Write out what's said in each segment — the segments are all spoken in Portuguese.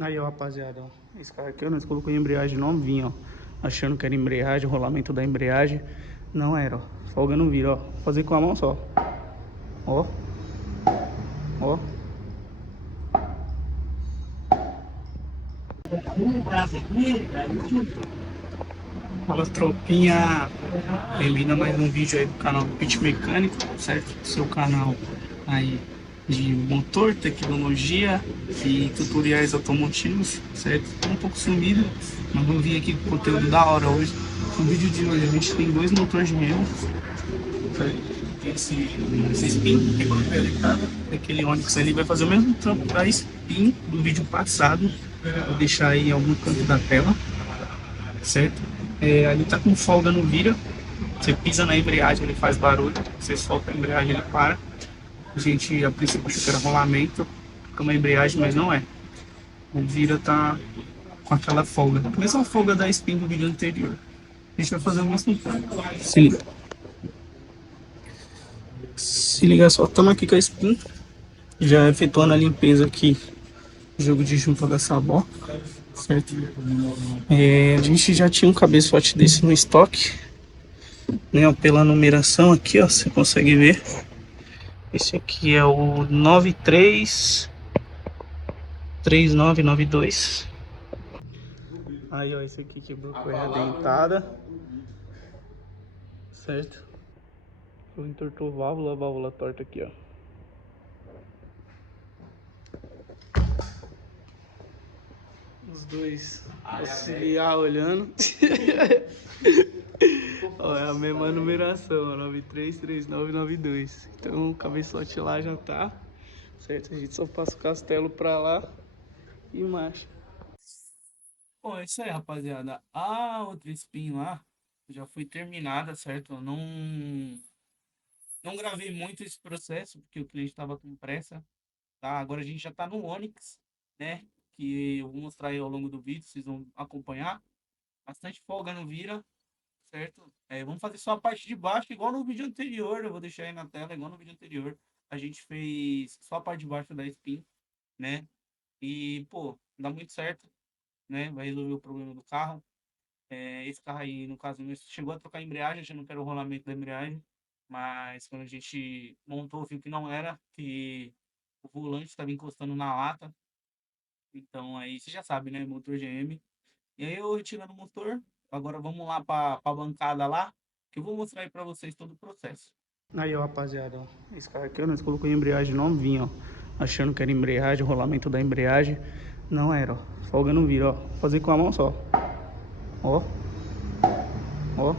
Aí, ó, rapaziada, ó. Esse cara aqui, ó, nós colocou a embreagem novinha, ó. Achando que era embreagem, rolamento da embreagem. Não era, ó. Folga no vira, ó. Vou fazer com a mão só. Ó, ó. Fala, tropinha. Bem-vindo a mais um vídeo aí do canal do Pit Mecânico, certo? Seu canal aí de motor, tecnologia e tutoriais automotivos, certo? Tô um pouco sumido, mas vou vir aqui com conteúdo da hora hoje. No vídeo de hoje a gente tem dois motores GM, certo? Esse Spin, que é quando elétrica, aquele Onix ali vai fazer o mesmo trampo da Spin do vídeo passado. Vou deixar aí em algum canto da tela, certo? Ali tá com folga no vira. Você pisa na embreagem, ele faz barulho. Você solta a embreagem, ele para. A gente, a princípio, achou que era rolamento, com uma embreagem, mas não é. O vira tá com aquela folga. A mesma folga da Spin do vídeo anterior. A gente vai fazer o mesmo. Se liga. Se liga só, estamos aqui com a Spin. Já efetuando a limpeza aqui. Jogo de junta da Sabó. Certo? A gente já tinha um cabeçote desse no estoque, né? Pela numeração aqui, ó, você consegue ver. Esse aqui é o 933992. Aí, ó, esse aqui quebrou com a dentada, certo? Eu entortou a válvula torta aqui, ó. Os dois auxiliar olhando. Ó, é a mesma numeração, ó, 933992. Então o cabeçote lá já tá, certo? A gente só passa o castelo pra lá e marcha. Bom, é isso aí, rapaziada. A outra spin lá já foi terminada, certo? Eu não gravei muito esse processo, porque o cliente estava com pressa, tá? Agora a gente já tá no Onix, né? Que eu vou mostrar aí ao longo do vídeo, vocês vão acompanhar. Bastante folga no vira, certo? Vamos fazer só a parte de baixo, igual no vídeo anterior. Eu vou deixar aí na tela, igual no vídeo anterior. A gente fez só a parte de baixo da spin, né? E, pô, dá muito certo, né? Vai resolver o problema do carro. Esse carro aí, no caso, não chegou a trocar a embreagem, já não quero o rolamento da embreagem. Mas quando a gente montou, viu que não era, que o volante estava encostando na lata. Então aí você já sabe, né? Motor GM. E aí eu retirando o motor. Agora vamos lá para a bancada lá, que eu vou mostrar aí para vocês todo o processo. Aí, ó, rapaziada, ó. Esse cara aqui, ó, nós colocou a embreagem novinha, ó. Achando que era embreagem, rolamento da embreagem. Não era, ó. Folga no vira, ó. Vou fazer com a mão só. Ó, ó.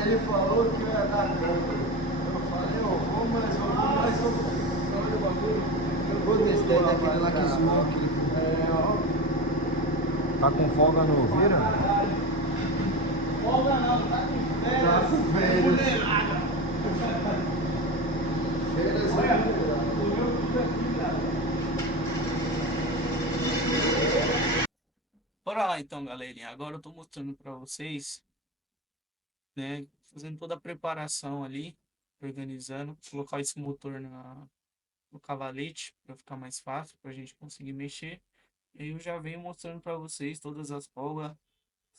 Ele falou que ia dar conta. Eu falei, eu vou, mas o bagulho. Eu vou desse daquele lá que zoou aquele. Tá com folga no vira? Folga não, tá com férias. Tá com férias. Férias Bora lá então, galerinha. Agora eu tô mostrando pra vocês, né? Fazendo toda a preparação ali, organizando, colocar esse motor no cavalete para ficar mais fácil pra gente conseguir mexer. E aí eu já venho mostrando para vocês todas as folgas,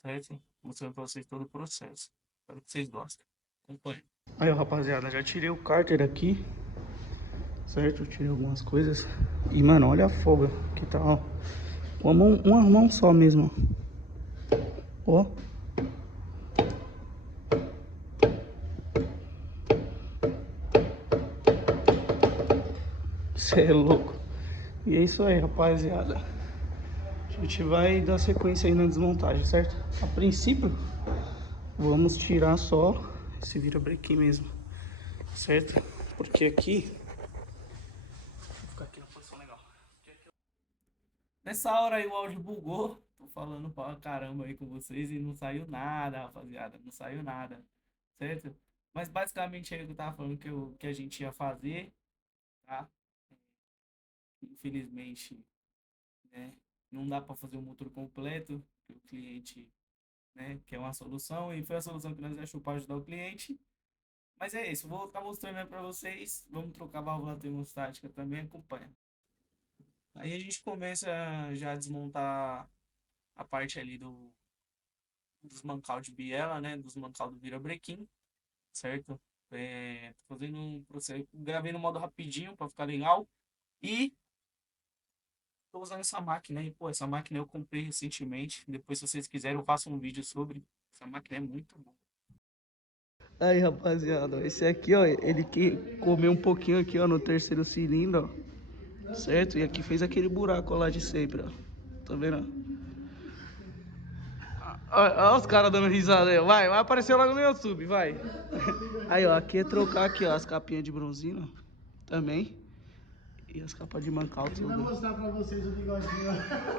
certo? Mostrando para vocês todo o processo. Espero que vocês gostem. Acompanhe. Aí, ó, rapaziada, já tirei o cárter aqui, certo? Tirei algumas coisas. E, mano, olha a folga que tá, ó. Uma mão só mesmo, ó. Cê é louco. E é isso aí, rapaziada. A gente vai dar sequência aí na desmontagem, certo? A princípio, vamos tirar só esse virabrequim mesmo, certo? Porque aqui... Vou ficar aqui na posição legal. Nessa hora aí o áudio bugou, tô falando pra caramba aí com vocês e não saiu nada, rapaziada. Não saiu nada, certo? Mas basicamente é o que eu tava falando que a gente ia fazer, tá? Infelizmente, né? Não dá para fazer o motor completo, que o cliente, né, quer uma solução e foi a solução que nós achamos para ajudar o cliente. Mas é isso, vou estar mostrando aí para vocês. Vamos trocar a válvula termostática também, acompanha. Aí a gente começa já a desmontar a parte ali dos mancal de biela, né, dos mancal do virabrequim, certo? Tô fazendo um processo, gravei no modo rapidinho para ficar legal e tô usando essa máquina aí, pô, essa máquina eu comprei recentemente. Depois, se vocês quiserem, eu faço um vídeo sobre. Essa máquina é muito boa. Aí, rapaziada, esse aqui, ó, ele que comeu um pouquinho aqui, ó, no terceiro cilindro, ó, certo? E aqui fez aquele buraco lá de sempre, ó. Tá vendo? Olha os caras dando risada aí, ó. Vai aparecer logo no YouTube, vai. Aí, ó, aqui é trocar aqui, ó, as capinhas de bronzina também. E as capas de mancal, tudo. Ele vai mostrar pra vocês o bigodinho.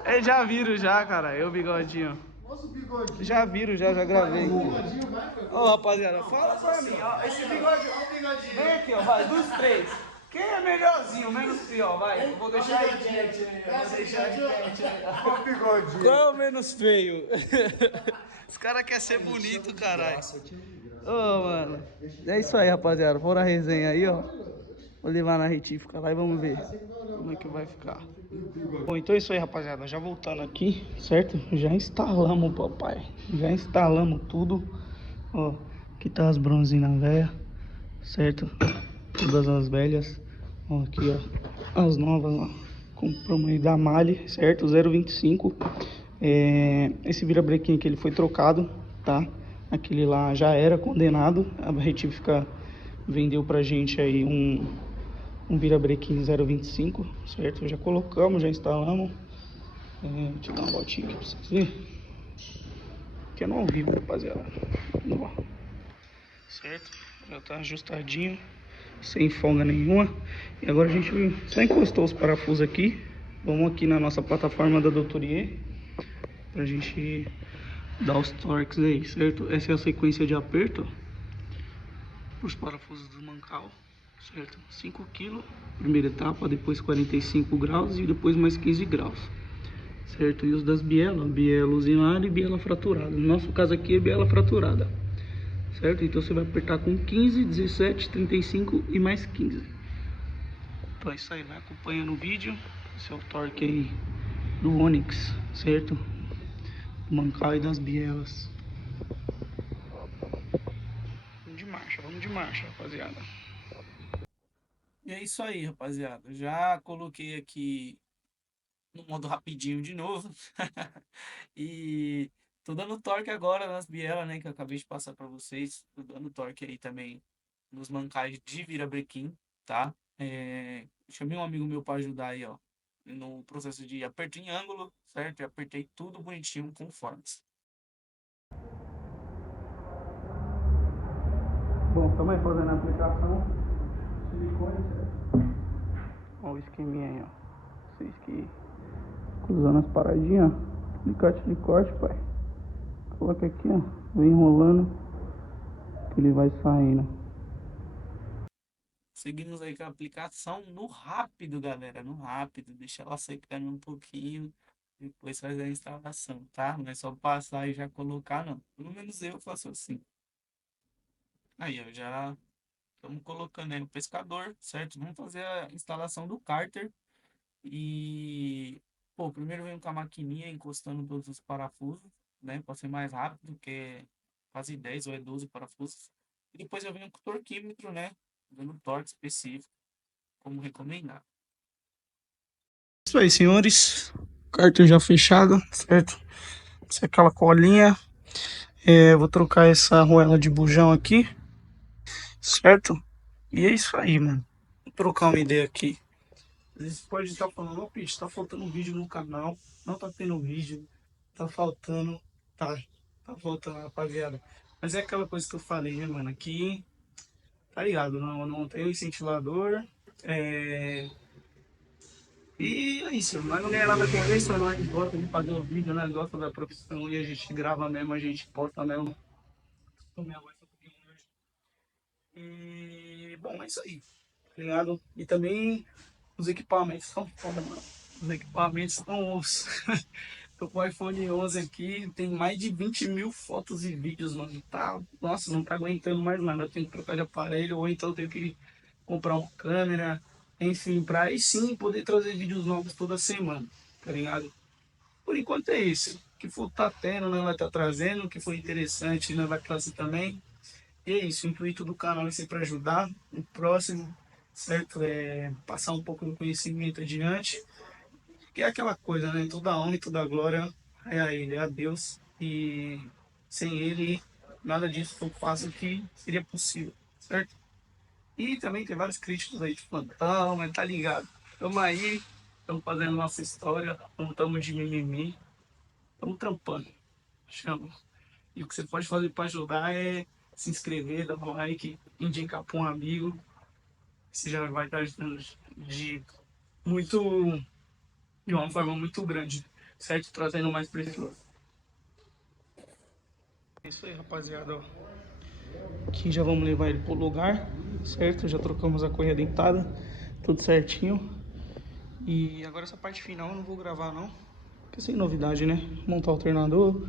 Eles já viram já, cara, eu bigodinho. Mostra o bigodinho. Já viram, já gravei. O bigodinho vai, ó, rapaziada, fala pra mim, ó, esse bigode, ó, o bigodinho. Vem aqui, ó, vai, dos três. Quem é melhorzinho, menos pior, vai. Eu vou deixar em quente aí, vou deixar em quente aí. Ó o bigodinho. Qual é o menos feio? Os caras querem ser bonito, caralho. Ô, mano. É isso aí, rapaziada. Fora a resenha aí, ó. Vou levar na retífica lá e vamos ver como é que vai ficar. Bom, então é isso aí, rapaziada. Já voltando aqui, certo? Já instalamos, papai. Já instalamos tudo. Ó, aqui tá as bronzinas velhas, certo? Todas as velhas. Ó, aqui, ó. As novas, ó. Compramos aí da Mali, certo? 0,25. Esse virabrequim aqui ele foi trocado, tá? Aquele lá já era condenado. A retífica vendeu pra gente aí um virabrequim 0,25, certo? Já colocamos, já instalamos. Deixa eu dar uma voltinha aqui pra vocês verem. Que é no ao vivo, rapaziada. Ó, certo? Já tá ajustadinho, sem folga nenhuma. E agora a gente só encostou os parafusos aqui. Vamos aqui na nossa plataforma da Doutorier pra gente dar os torques aí, certo? Essa é a sequência de aperto os parafusos do mancal, certo? 5 kg, primeira etapa, depois 45 graus e depois mais 15 graus, certo? E os das biela, biela usinada e biela fraturada. No nosso caso aqui é biela fraturada, certo? Então você vai apertar com 15, 17, 35 e mais 15. Então é isso aí, vai acompanhando o vídeo. Esse é o torque aí do Onix, certo? Do mancal e das bielas. Vamos de marcha, rapaziada. E é isso aí, rapaziada. Já coloquei aqui no modo rapidinho de novo. E tô dando torque agora nas bielas, né? Que eu acabei de passar para vocês. Tô dando torque aí também nos mancais de virabrequim, tá? Chamei um amigo meu para ajudar aí, ó. No processo de aperto em ângulo, certo? E apertei tudo bonitinho com formas. Bom, estamos aí fazendo a aplicação. Silicone, certo? Olha o esqueminha aí, ó. Vocês que cruzando as paradinhas, ó. Alicate de corte, pai. Coloca aqui, ó. Vem enrolando. Que ele vai saindo. Seguimos aí com a aplicação no rápido, galera. No rápido. Deixa ela secando um pouquinho. Depois fazer a instalação, tá? Não é só passar e já colocar, não. Pelo menos eu faço assim. Aí, ó, já estamos colocando aí o pescador, certo? Vamos fazer a instalação do cárter. E, pô, primeiro vem com a maquininha encostando todos os parafusos, né? Para ser mais rápido, que é quase 10 ou é 12 parafusos. E depois eu venho com o torquímetro, né? Dando torque específico, como recomendado. Isso aí, senhores. Cárter já fechado, certo? Essa é aquela colinha. Vou trocar essa arruela de bujão aqui, certo? E é isso aí, mano. Vou trocar uma ideia aqui. Eles podem estar falando, ô Pete, tá faltando um vídeo no canal. Não tá tendo vídeo. Tá faltando. Tá. Tá faltando, rapaziada. Mas é aquela coisa que eu falei, né, mano? Aqui, tá ligado? Não tem o incentilador. E é isso, mas não ganha nada com isso, nós gosta de fazer o vídeo, nós gosta da profissão e a gente grava mesmo, a gente posta mesmo. Tô minha mãe, tô com hoje. E, bom, é isso aí, tá ligado? E também os equipamentos são foda, mano. Os equipamentos são os... Tô com o iPhone 11 aqui, tem mais de 20 mil fotos e vídeos, mano. Tá, nossa, não tá aguentando mais nada. Eu tenho que trocar de aparelho, ou então eu tenho que comprar uma câmera, enfim, pra aí sim poder trazer vídeos novos toda semana, tá ligado? Por enquanto é isso. O que for tá tendo, nós vai estar trazendo, o que for interessante, nós vai trazer também. E é isso, o intuito do canal é sempre ajudar o próximo, certo? É passar um pouco do conhecimento adiante. Que é aquela coisa, né? Toda a honra e toda a glória é a Ele, é a Deus. E sem Ele, nada disso foi fácil que seria possível, certo? E também tem vários críticos aí de plantão, mas tá ligado? Estamos aí, estamos fazendo nossa história, não estamos de mimimi, estamos trampando, chama. E o que você pode fazer para ajudar é se inscrever, dar um like, indicar para um amigo. Você já vai estar ajudando de muito, de uma forma muito grande, certo? Trazendo mais pessoas. É isso aí, rapaziada. Ó. Aqui já vamos levar ele pro lugar, certo? Já trocamos a correia dentada, tudo certinho. E agora essa parte final eu não vou gravar não, porque sem novidade, né? Montar o alternador,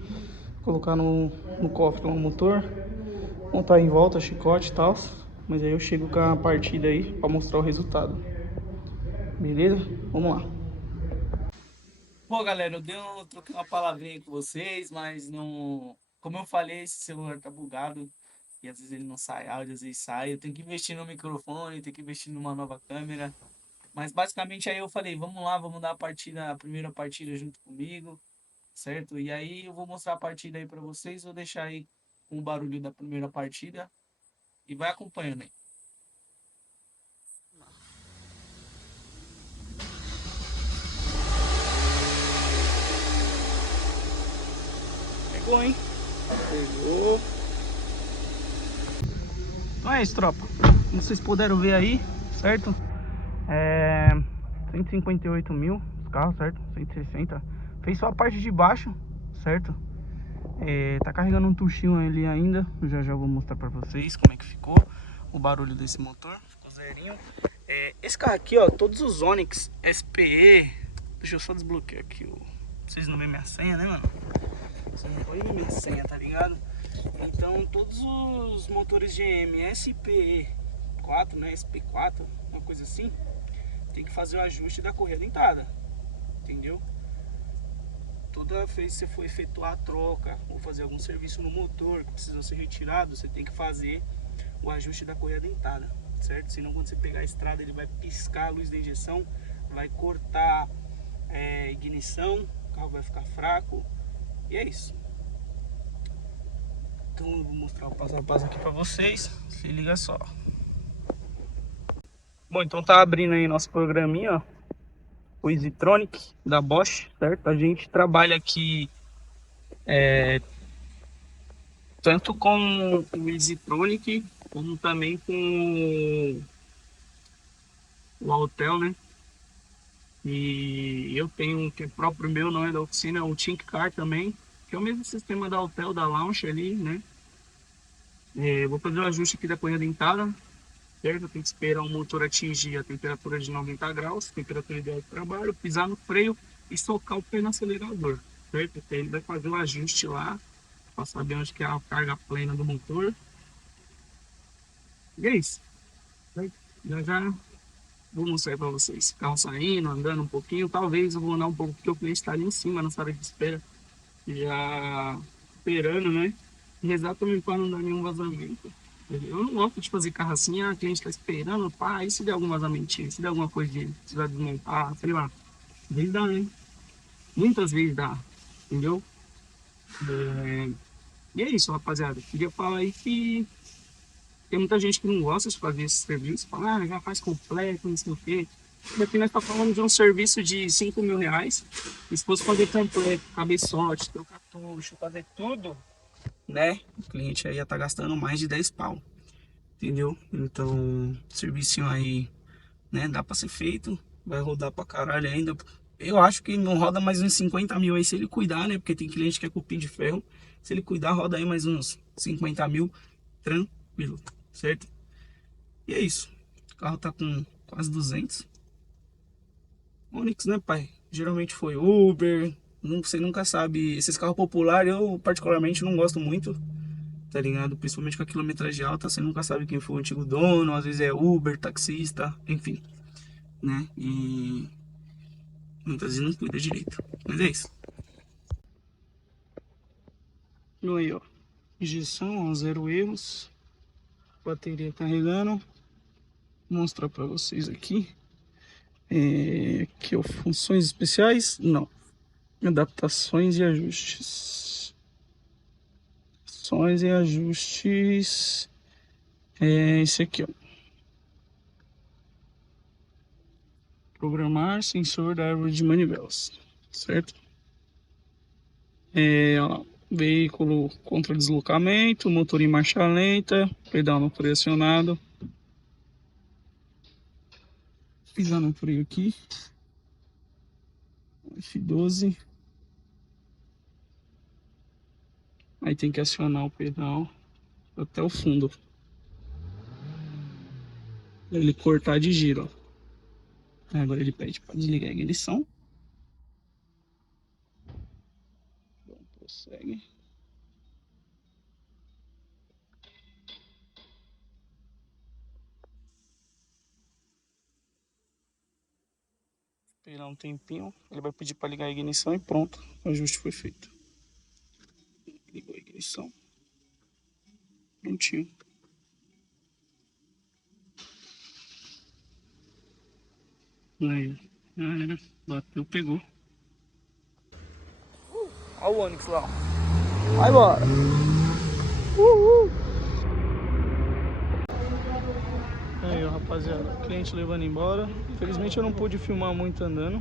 colocar no cofre o motor, montar em volta chicote e tal. Mas aí eu chego com a partida aí pra mostrar o resultado. Beleza? Vamos lá. Pô, galera, troquei uma palavrinha com vocês, mas não. Como eu falei, esse celular tá bugado e às vezes ele não sai áudio, às vezes sai. Eu tenho que investir no microfone, tenho que investir numa nova câmera. Mas basicamente aí eu falei, vamos lá, vamos dar a partida, a primeira partida junto comigo, certo? E aí eu vou mostrar a partida aí pra vocês, vou deixar aí com o barulho da primeira partida e vai acompanhando aí. Pegou, hein? Pegou. Então é isso, tropa. Como vocês puderam ver aí, certo? 158 mil os carros, certo? 160. Fez só a parte de baixo, certo? Tá carregando um tuchinho ali ainda. Já já vou mostrar pra vocês como é que ficou o barulho desse motor. Ficou zerinho. Esse carro aqui, ó, todos os Onix SPE. Deixa eu só desbloquear aqui, ó. Pra vocês não verem minha senha, né, mano? Vocês não verem minha senha, tá ligado? Então, todos os motores GM SPE4, né? SP4, uma coisa assim, tem que fazer o ajuste da correia dentada, entendeu? Toda vez que você for efetuar a troca ou fazer algum serviço no motor que precisa ser retirado, você tem que fazer o ajuste da correia dentada, certo? Senão quando você pegar a estrada ele vai piscar a luz da injeção, vai cortar ignição, o carro vai ficar fraco e é isso. Então eu vou mostrar o passo a passo aqui pra vocês, se liga só. Bom, então tá abrindo aí nosso programinha, ó, o EasyTronic da Bosch, certo? A gente trabalha aqui tanto com o EasyTronic como também com o Autel, né? E eu tenho um que é próprio meu, não é da oficina, é o ThinkCar também, que é o mesmo sistema da Autel, da Launch ali, né? Vou fazer o ajuste aqui da correia dentada, certo? Tem que esperar o motor atingir a temperatura de 90 graus, temperatura ideal de trabalho, pisar no freio e socar o pé no acelerador, certo? Então ele vai fazer o ajuste lá, para saber onde que é a carga plena do motor. E é isso, certo? Já vou mostrar para vocês. O carro saindo, andando um pouquinho, talvez eu vou andar um pouco, porque o cliente está ali em cima na sala de espera, já esperando, né? E exatamente para não dar nenhum vazamento. Eu não gosto de fazer carro assim, a cliente está esperando, pá, e se der algum vazamentinho, se der alguma coisa de precisar desmontar, sei lá. Às vezes dá, né? Muitas vezes dá, entendeu? E é isso, rapaziada. Queria falar aí que tem muita gente que não gosta de fazer esse serviço, fala, já faz completo, não sei o quê. Daqui nós estamos falando de um serviço de 5 mil reais. E se fosse fazer completo, cabeçote, trocar tucho, fazer tudo, né? O cliente aí ia estar gastando mais de 10 pau. Entendeu? Então, serviço aí, né? Dá para ser feito. Vai rodar pra caralho ainda. Eu acho que não roda mais uns 50 mil aí se ele cuidar, né? Porque tem cliente que é cupim de ferro. Se ele cuidar, roda aí mais uns 50 mil. Tranquilo, certo? E é isso. O carro tá com quase 200. Onix, né, pai? Geralmente foi Uber. Você nunca sabe. Esses carros populares eu particularmente não gosto muito, tá ligado? Principalmente com a quilometragem alta, você nunca sabe quem foi o antigo dono. Às vezes é Uber, taxista, enfim, né? E muitas vezes não cuida direito. Mas é isso. Então aí, ó. Injeção, ó, zero erros. Bateria carregando. Vou mostrar pra vocês aqui. Aqui, ó, funções especiais? Não. Adaptações e ajustes. Funções e ajustes. Esse aqui, ó. Programar sensor da árvore de manivelas. Certo? Ó, veículo contra deslocamento, motor em marcha lenta, pedal não pressionado. Pisar no freio aqui. F12. Aí tem que acionar o pedal até o fundo. Ele cortar de giro, ó. Agora ele pede para desligar a ignição. Então, prossegue. Esperar um tempinho. Ele vai pedir para ligar a ignição e pronto. O ajuste foi feito. Ligou a ignição. Prontinho. Aí, já era. Bateu, pegou. Olha o Onix lá. Vai embora. Uhul. Aí, ó, rapaziada. Cliente levando embora. Infelizmente eu não pude filmar muito andando.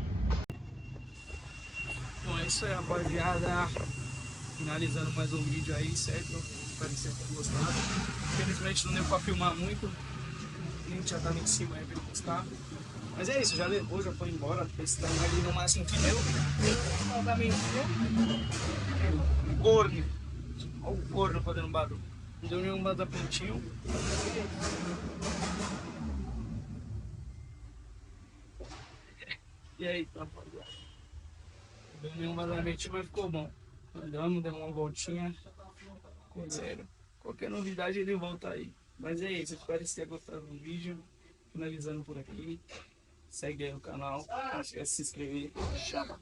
Bom, é isso aí, rapaziada. Finalizando mais um vídeo aí, certo? Espero que vocês tenham gostado. Infelizmente não deu pra filmar muito. O cliente já tava em cima aí pra ele buscar. Mas é isso, já levou, já foi embora. Precisando ali no máximo pneu. Corno. Olha o corno fazendo barulho. Não deu nenhum vazamentinho. E aí, rapaziada? Não deu nenhum vazamentinho, mas ficou bom. Andamos, demos uma voltinha. Ficou zero. Qualquer novidade ele volta aí. Mas é isso, espero que você tenha gostado do vídeo. Finalizando por aqui. Segue aí o canal. Não esquece de se inscrever. Chama.